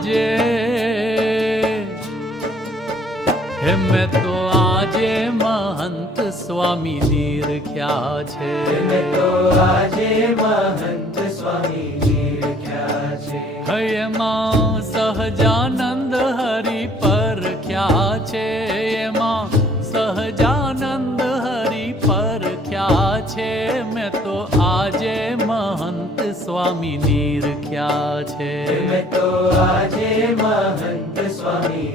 આજે હે મેં તો આજે મહંત સ્વામી નિરખ્યા છે, મેં તો આજે મહંત સ્વામી નિરખ્યા છે. એમાં સહજાનંદ હરિ પરખ્યા છે, એમાં સહજાનંદ હરિ પરખ્યા છે. મેં તો આજે મહંત સ્વામી નિરખ્યા છે, મેં તો આજે મહંત સ્વામી